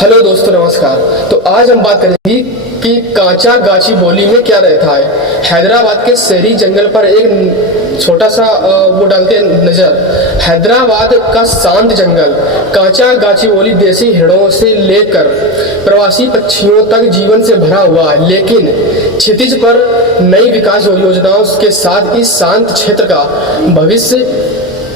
Hello दोस्तों, नमस्कार। तो आज हम बात करेंगे कि कांचा गाची बोली में क्या रहता है। हैदराबाद के शहरी जंगल पर एक छोटा सा वो डालते हैं नजर। हैदराबाद का शांत जंगल कांचा गाची बोली देसी हिरणों से लेकर प्रवासी पक्षियों तक जीवन से भरा हुआ है, लेकिन क्षितिज पर नई विकास योजनाओं के साथ इस शांत क्षेत्र का भविष्य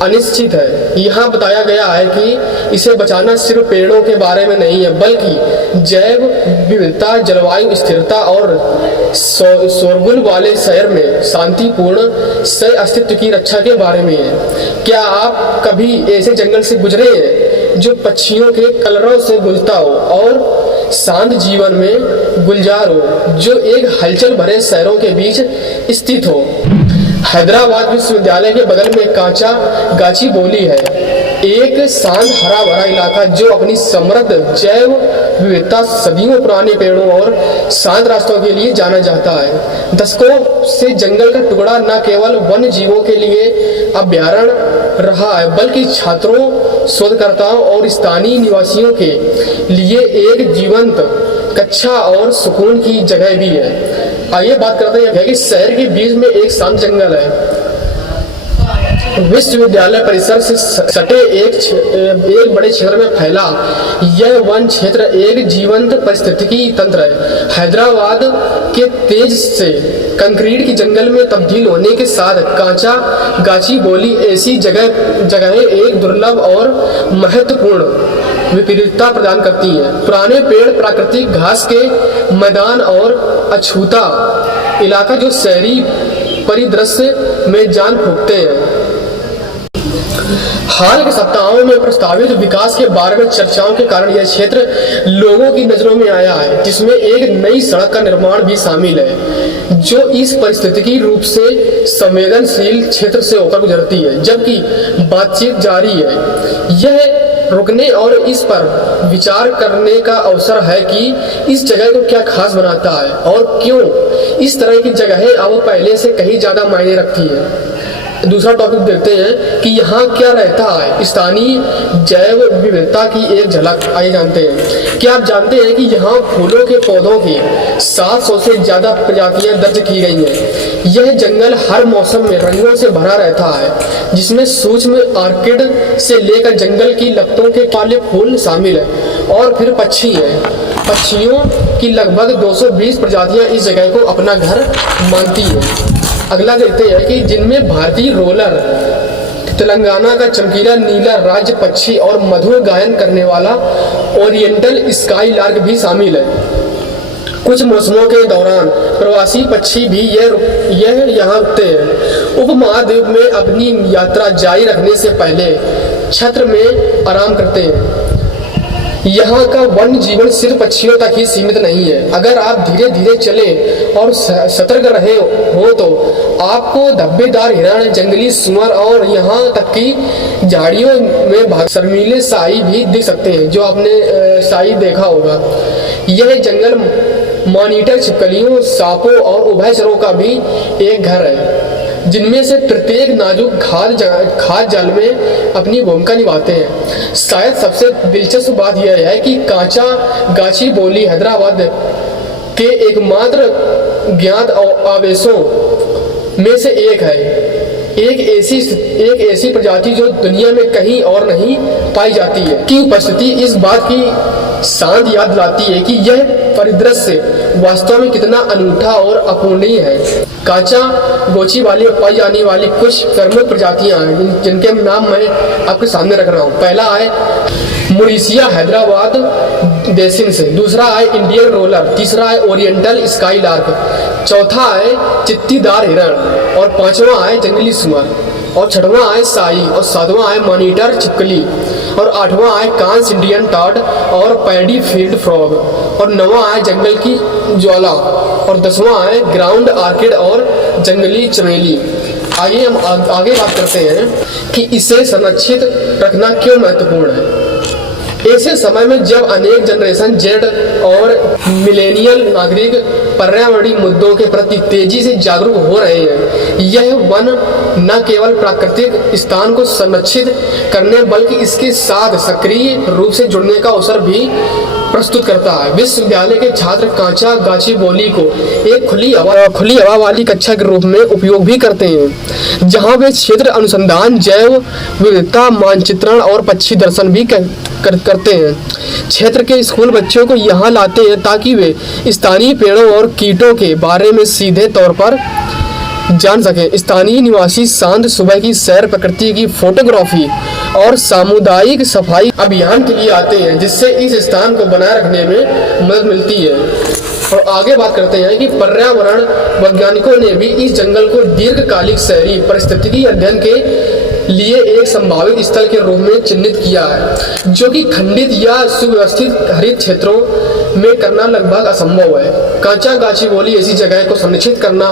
अनिश्चित है। यहाँ बताया गया है कि इसे बचाना सिर्फ पेड़ों के बारे में नहीं है, बल्कि जैव विविधता, जलवायु स्थिरता और शोरगुल वाले शहर में शांतिपूर्ण सह अस्तित्व की रक्षा के बारे में है। क्या आप कभी ऐसे जंगल से गुजरे हैं जो पक्षियों के कलरव से गुंजता हो और शांत जीवन में गुलजार हो, जो एक हलचल भरे शहरों के बीच स्थित हो? हैदराबाद विश्वविद्यालय के बगल में कांचा गाची बोली है, एक शांत हरा भरा इलाका जो अपनी समृद्ध जैव विविधता, सदियों पुराने पेड़ों और शांत रास्तों के लिए जाना जाता है। दशकों से जंगल का टुकड़ा न केवल वन्य जीवों के लिए अभयारण्य रहा है, बल्कि छात्रों, शोधकर्ताओं और स्थानीय निवासियों के लिए एक जीवंत, कक्षा और सुकून की जगह भी है। आइए बात करते हैं कि शहर के बीच में एक शांत जंगल है। विश्वविद्यालय परिसर से सटे एक बड़े क्षेत्र में फैला यह वन क्षेत्र एक जीवंत पारिस्थितिकी तंत्र है। हैदराबाद के तेज से कंक्रीट की जंगल में तब्दील होने के साथ कांचा गाची बोली ऐसी जगह एक दुर्लभ और महत्वपूर्ण विपरीतता प्रदान करती है। पुराने पेड़, प्राकृतिक घास के मैदान और अछूता इलाका जो शहरी परिदृश्य में जान फूंकते हैं। हाल के सप्ताहों में प्रस्तावित विकास के बारे में चर्चाओं के कारण यह क्षेत्र लोगों की नजरों में आया है, जिसमें एक नई सड़क का निर्माण भी शामिल है जो इस पारिस्थितिकी रूप से संवेदनशील क्षेत्र से होकर गुजरती है। जबकि बातचीत जारी है, यह रुकने और इस पर विचार करने का अवसर है कि इस जगह को क्या खास बनाता है और क्यों इस तरह की जगहें अब पहले से कहीं ज्यादा मायने रखती है। दूसरा टॉपिक देखते हैं कि यहाँ क्या रहता है। स्थानीय जैव विविधता की एक झलक आइए जानते हैं। क्या आप जानते हैं कि यहाँ फूलों के पौधों की 700 से ज्यादा प्रजातियां दर्ज की गई हैं। यह जंगल हर मौसम में रंगों से भरा रहता है, जिसमें सूक्ष्म ऑर्किड से लेकर जंगल की लपटों के काले फूल शामिल है। और फिर पक्षी है। पक्षियों की लगभग 220 प्रजातियां इस जगह को अपना घर मानती है। अगला देखते हैं कि जिनमें भारतीय रोलर, तेलंगाना का चमकीला नीला राज्य पक्षी और मधुर गायन करने वाला ओरिएंटल स्काई लार्क भी शामिल है। कुछ मौसमों के दौरान प्रवासी पक्षी भी यहाँ रुकते हैं। उपमहाद्वीप में अपनी यात्रा जारी रखने से पहले छत्र में आराम करते हैं। यहाँ का वन्य जीवन सिर्फ पक्षियों तक ही सीमित नहीं है। अगर आप धीरे धीरे चले और सतर्क रहे हो तो आपको धब्बेदार हिरण, जंगली सुअर और यहाँ तक कि झाड़ियों में शर्मीले साई भी दिख सकते हैं, जो आपने साई देखा होगा। यह जंगल मॉनिटर छिपकलियों, सांपों और उभयचरों का भी एक घर है, जिनमें से प्रत्येक नाजुक खाद्य जाल में अपनी भूमिका निभाते हैं। शायद सबसे दिलचस्प बात यह है कि कांचा गाची बोली हैदराबाद के एकमात्र ज्ञात आवासों में से एक है। एक ऐसी प्रजाति जो दुनिया में कहीं और नहीं पाई जाती है की उपस्थिति इस बात की शांत याद दिलाती है कि यह परिदृश्य वास्तव में कितना अनूठा और अपूर्णीय है। कांचा गोची वाली पाई जाने वाली कुछ प्रमुख प्रजातियां हैं, जिनके नाम मैं आपके सामने रख रहा हूँ। पहला है मुरीसिया हैदराबाद बेसिन से, दूसरा है इंडियन रोलर, तीसरा है ओरिएंटल स्काई लार्क, चौथा है चित्तीदार हिरण और पांचवा है जंगली सुअर और छठवां है साई और सातवां है मॉनिटर छिपकली और आठवां है कांस इंडियन टॉड और पैडी फील्ड फ्रॉग और नौवां है जंगल की ज्वाला और 10वां है ग्राउंड ऑर्किड और जंगली चमेली। आइए हम आगे बात करते हैं कि इसे संरक्षित रखना क्यों महत्वपूर्ण है। ऐसे समय में जब अनेक जनरेशन जेड और मिलेनियल नागरिक पर्यावरणीय मुद्दों के प्रति तेजी से जागरूक हो रहे हैं। यह वन न केवल प्राकृतिक स्थान को संरक्षित करने बल्कि इसके साथ सक्रिय रूप से जुड़ने का अवसर भी प्रस्तुत करता है। विश्वविद्यालय के छात्र कांचा गाछी बोली को एक खुली हवा वाली कक्षा के रूप में उपयोग भी करते हैं, जहां वे क्षेत्र अनुसंधान, जैव विविधता मानचित्रण और पक्षी दर्शन भी करते हैं। क्षेत्र के स्कूल बच्चों को यहाँ लाते हैं ताकि वे स्थानीय पेड़ों और कीटों के बारे में सीधे तौर पर जान सकें। स्थानीय निवासी शांत सुबह की सैर, प्रकृति की फोटोग्राफी और सामुदायिक सफाई अभियान के लिए आते हैं, जिससे इस स्थान को बनाए रखने में मदद मिलती है। और आगे बात करते हैं कि पर्यावरण वैज्ञानिकों ने भी इस जंगल को दीर्घकालिक शहरी पारिस्थितिकी अध्ययन के लिए एक संभावित स्थल के रूप में चिन्हित किया है, जो कि खंडित या सुव्यवस्थित हरित क्षेत्रों में करना लगभग असंभव है। कांचा गाछी बोली ऐसी जगह को संरक्षित करना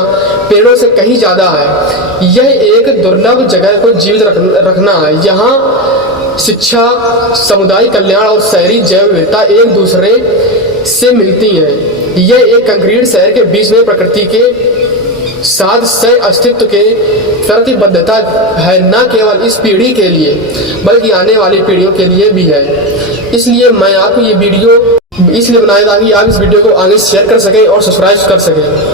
पेड़ों से कहीं ज्यादा है। यह एक दुर्लभ जगह को जीवित रखना है, जहां शिक्षा, समुदाय कल्याण और शहरी जैव विविधता एक दूसरे से मिलती है। यह एक कंक्रीट शहर के बीच में प्रकृति के साथ सह अस्तित्व के प्रतिबद्धता है, न केवल इस पीढ़ी के लिए बल्कि आने वाली पीढ़ियों के लिए भी है। इसलिए मैं आपको ये वीडियो इसलिए बनाया ताकि आप इस वीडियो को आगे शेयर कर सकें और सब्सक्राइब कर सकें।